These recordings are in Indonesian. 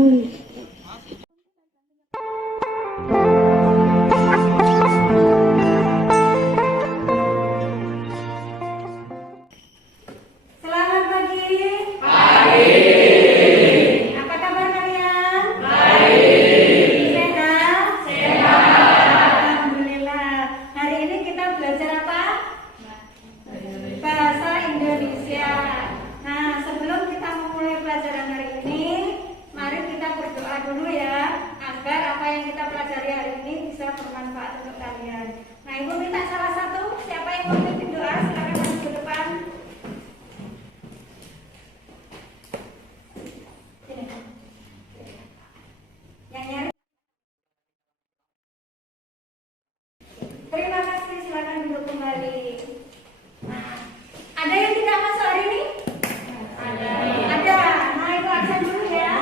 Selamat pagi. Apa kabar kalian? Sehat? Alhamdulillah. Hari ini kita belajar apa? Bahasa Indonesia. Nah, sebelum kita memulai pelajaran hari ini, mari kita berdoa dulu ya, agar apa yang kita pelajari hari ini bisa bermanfaat untuk kalian. Nah, Ibu minta salah satu, siapa yang mau pimpin doa, silakan maju ke depan. Yang nyari. Terima kasih, silakan duduk kembali. Nah, ada yang tidak masuk hari ini? Ada. Nah, itu absen dulu ya.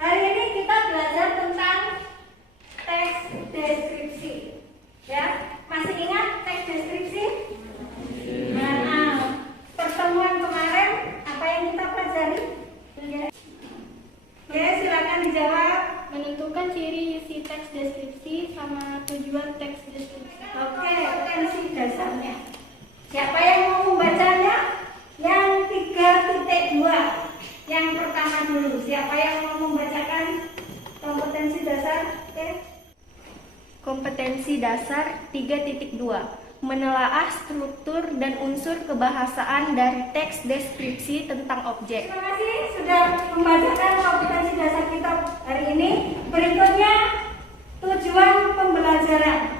Hari ini kita belajar tentang teks deskripsi. Ya, masih ingat teks deskripsi? Nah, pertemuan kemarin apa yang kita pelajari? Ya, silakan dijawab. Menentukan ciri isi teks deskripsi sama tujuan teks deskripsi. Oke, potensi dasarnya. Siapa yang mau membacanya? Yang 3.2. Yang pertama dulu. Siapa yang mau membacakan kompetensi dasar? Oke. Kompetensi dasar 3.2. Menelaah struktur dan unsur kebahasaan dari teks deskripsi tentang objek. Terima kasih sudah membacakan kompetensi dasar kita hari ini. Berikutnya tujuan pembelajaran.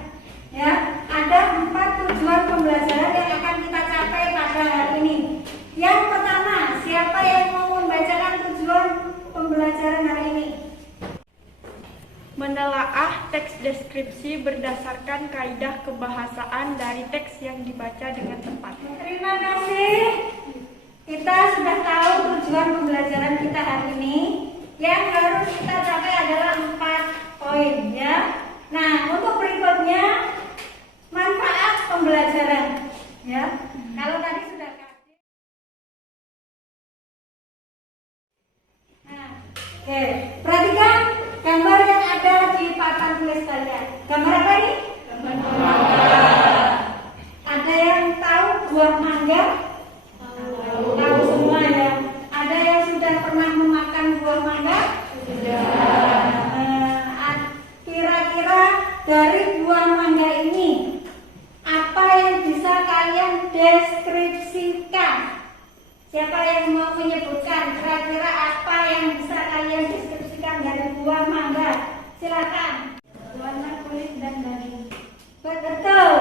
Ya, ada 4 tujuan pembelajaran yang akan kita capai pada hari ini. Yang pertama, siapa yang mau membacakan tujuan pembelajaran hari ini? Menelaah teks deskripsi berdasarkan kaidah kebahasaan dari teks yang dibaca dengan tepat. Terima kasih. Kita sudah tahu tujuan pembelajaran kita hari ini. Yang harus kita capai adalah 4 poin ya. Nah, untuk berikutnya manfaat pembelajaran ya. Kalau tadi sudah kasih. Nah, oke. Perhatikan gambar yang ada di papan tulis kalian. Gambar apa ini? Gambar mangga. Ada yang tahu buah mangga? Tahu semua ya. Ada yang sudah pernah memakan buah mangga? Sudah. Kira-kira dari buah mangga ini apa yang bisa kalian deskripsikan? Siapa yang mau menyebutkan kira-kira apa yang bisa kalian deskripsikan dari buah mangga? Silakan. Warna kulit dan daging. Betul.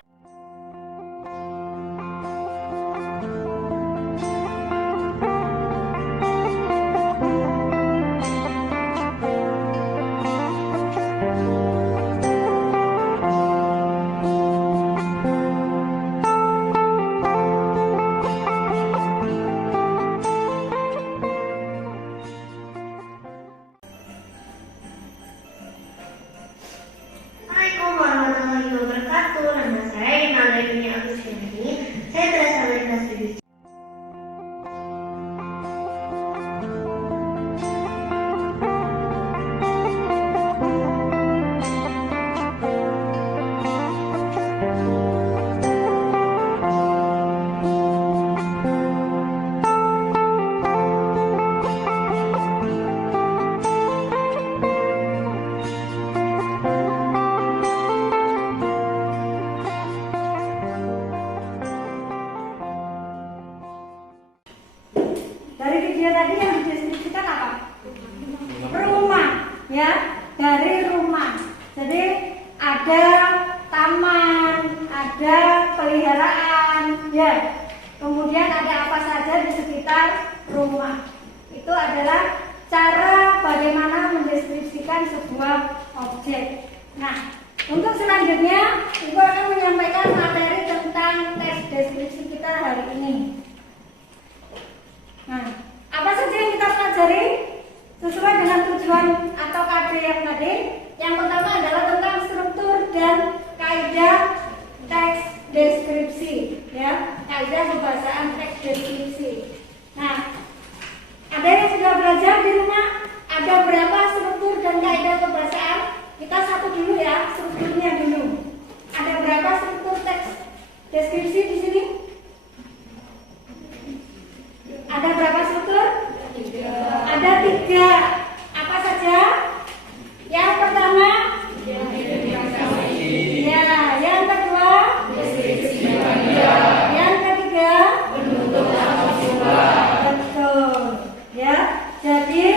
Assalamualaikum warahmatullahi wabarakatuh. Nama saya Imelda Agustinani. Saya berasal dari kelas 7. Dari video tadi yang dideskripsikan apa? Rumah, ya, dari rumah. Jadi ada taman, ada peliharaan, ya. Kemudian ada apa saja di sekitar rumah. Itu adalah cara bagaimana mendeskripsikan sebuah objek. Nah, untuk selanjutnya, Ibu akan menyampaikan materi tentang teks deskripsi kita hari ini. Nah, apa saja yang kita pelajari sesuai dengan tujuan atau KD yang tadi? Yang pertama adalah tentang struktur dan kaidah teks deskripsi, ya, kaidah kebahasaan teks deskripsi. Nah, strukturnya dulu. Ada berapa struktur teks deskripsi di sini? Ada berapa struktur? Ada 3. Apa saja? Yang pertama, ya. Yang kedua, yang ketiga, betul. Ya. Jadi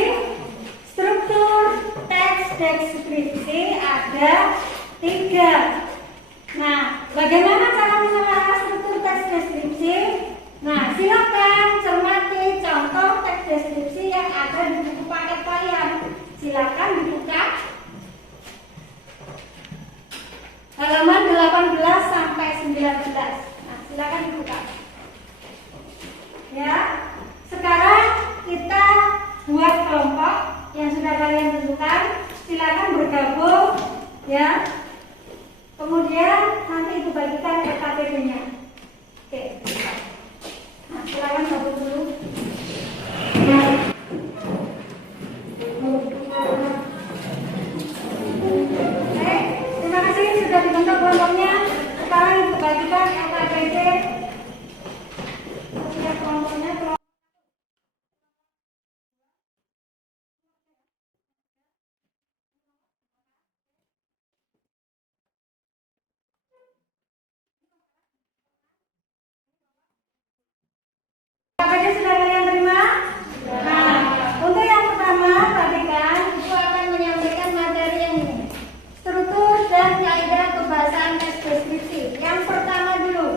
struktur teks deskripsi ada 3. Nah, bagaimana cara menelaah struktur teks deskripsi? Nah, silakan cermati contoh teks deskripsi yang ada di buku paket kalian. Silakan dibuka halaman 18 sampai 19. Nah, silakan dibuka. Ya. Sekarang kita buat kelompok yang sudah kalian tentukan. Silakan bergabung, ya. Kemudian nanti ibu bagikan ke KTP-nya. Oke. Nah, silakan gabung dulu. Oke, terima kasih sudah dibentuk kelompoknya. Sekarang ibu bagikan LKPD. Setiap kelompoknya KPD sudah kalian terima? Nah, untuk yang pertama, perhatikan, Ibu akan menyampaikan materi yang ini. Struktur dan kaidah kebahasaan teks deskripsi. Yang pertama dulu.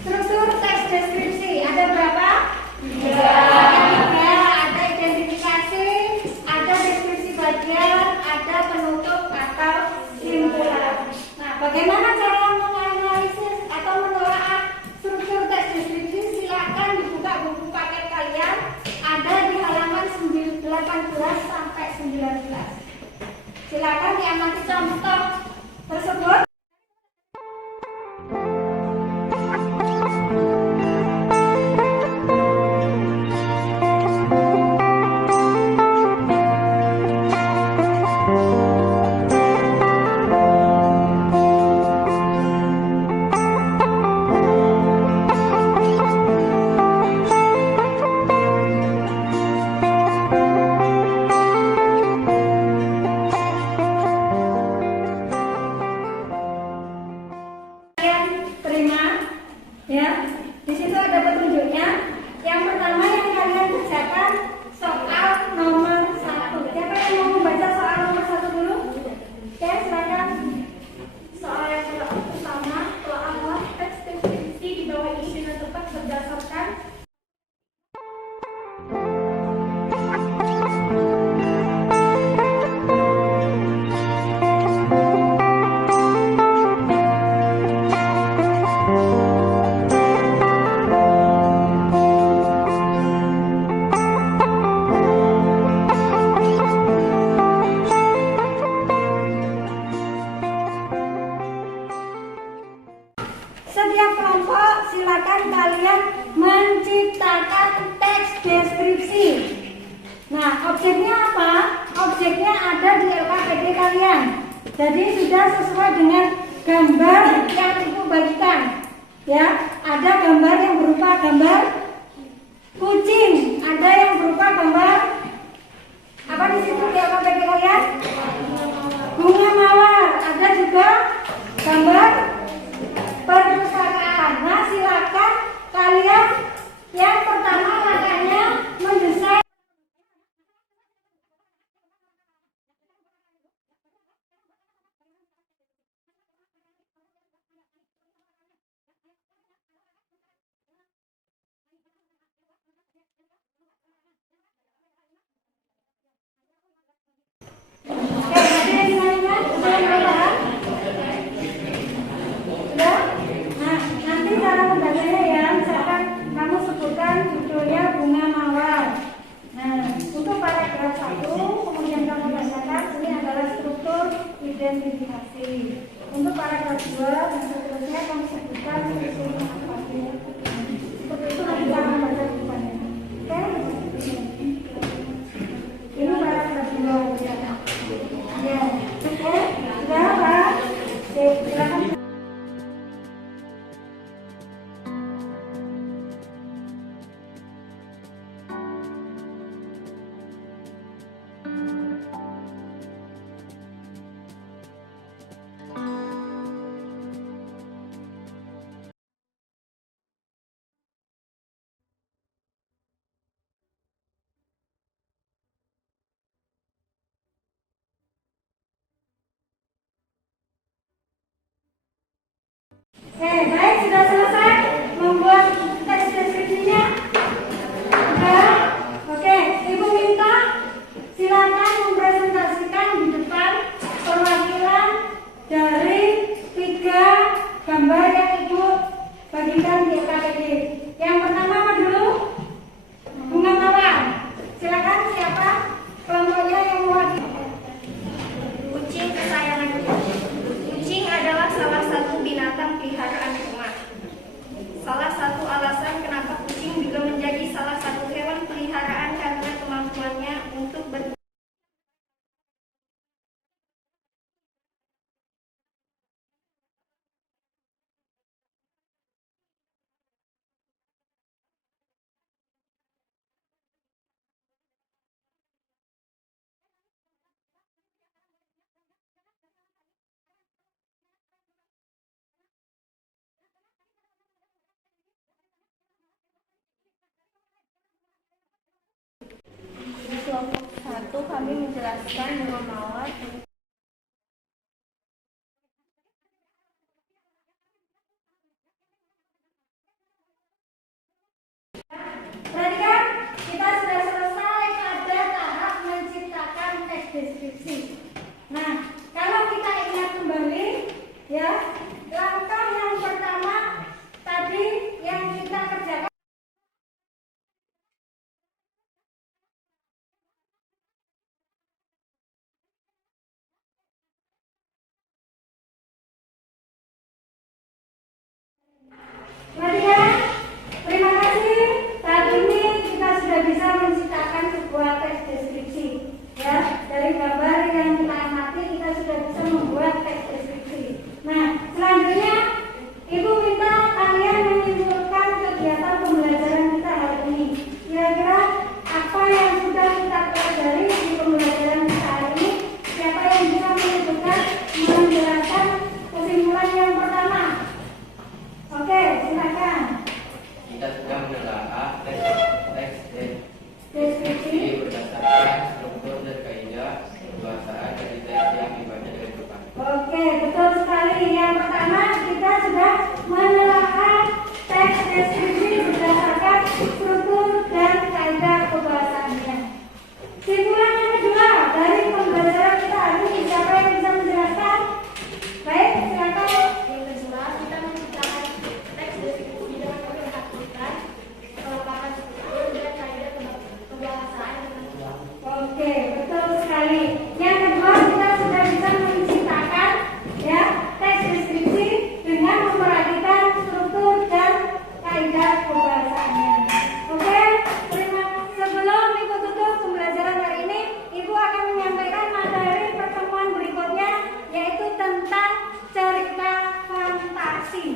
Struktur teks deskripsi ada berapa? 3. Ada identifikasi, ada deskripsi bagian, ada penutup atau simpulan. Nah, bagaimana cara menganalisis atau menelaah struktur teks deskripsi? Silakan dibuka buku paket kalian, ada di halaman 18 sampai 19. Silakan diamati contoh tersebut. Ya, di situ ada petunjuknya. Yang pertama yang kalian kerjakan soal nomor 1. Siapa yang mau membaca soal nomor 1 dulu? Oke, silakan. Soal yang pertama, telah teks deskripsi di bawah ini dengan tepat berdasarkan setiap kelompok. Silakan kalian menciptakan teks deskripsi. Nah, objeknya apa? Objeknya ada di LKPD kalian. Jadi sudah sesuai dengan gambar yang ibu bagikan. Ya, ada gambar yang berupa gambar kucing, ada yang berupa gambar apa di situ di LKPD kalian? Bunga mawar, ada juga gambar perpustakaan. Nah, silakan kalian yang pertama langkahnya mendesain identifikasi. Untuk paragraf 2 dan seterusnya kami sebutkan sesuai seperti itu nanti kita akan baca di depannya. Oke? Ini paragraf 2 ya. Oke, sudah. di LKPD. Yang pertama apa dulu? Bunga mawar. Silakan siapa kelompoknya yang mewakili? Kucing kesayangan kita. Kucing adalah salah satu binatang peliharaan rumah. Salah satu alasan kenapa kucing juga menjadi salah satu hewan peliharaan karena kemampuannya untuk Di kelompok 1 kami menjelaskan bunga mawar. Perhatikan, kita sudah selesai pada tahap menciptakan teks deskripsi. Nah, kalau kita ingat kembali, ya, langkah yang pertama tadi yang kita kerjakan. Perhatikan, terima kasih. Saat ini kita sudah bisa menciptakan sebuah teks deskripsi. Ya, dari gambar yang kita amati kita sudah bisa membuat teks deskripsi. Nah, selanjutnya Ibu minta kalian menyimpulkan kegiatan pembelajaran kita hari ini. Kira-kira apa yang sudah kita pelajari di pembelajaran kita hari ini? Siapa yang bisa menyebutkan menjelaskan kesimpulan yang pertama? Oke, silakan. Kita sudah menelaah teks Deskripsi. berdasarkan struktur dan kaidah kebahasaan dari teks yang dibaca dengan depan. Oke, betul sekali. Yang pertama kita sudah menelaah teks deskripsi berdasarkan struktur dan kaidah kebahasaannya. Kesimpulan yang kedua dari pembelajaran kita hari ini, siapa yang bisa menjelaskan? Baik, silakan. Yang kedua, kita menciptakan teks deskripsi dengan memperhatikan kelengkapan struktur dan kaidah kebahasaan. Oke, betul sekali. Yang kedua kita sudah bisa menciptakan ya teks deskripsi dengan memperhatikan struktur dan kaidah kebahasaannya. Oke, sebelum Ibu tutup pembelajaran hari ini, Ibu akan menyampaikan materi pertemuan berikutnya yaitu tentang cerita fantasi.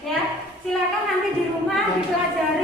Ya, silakan nanti di rumah dipelajari.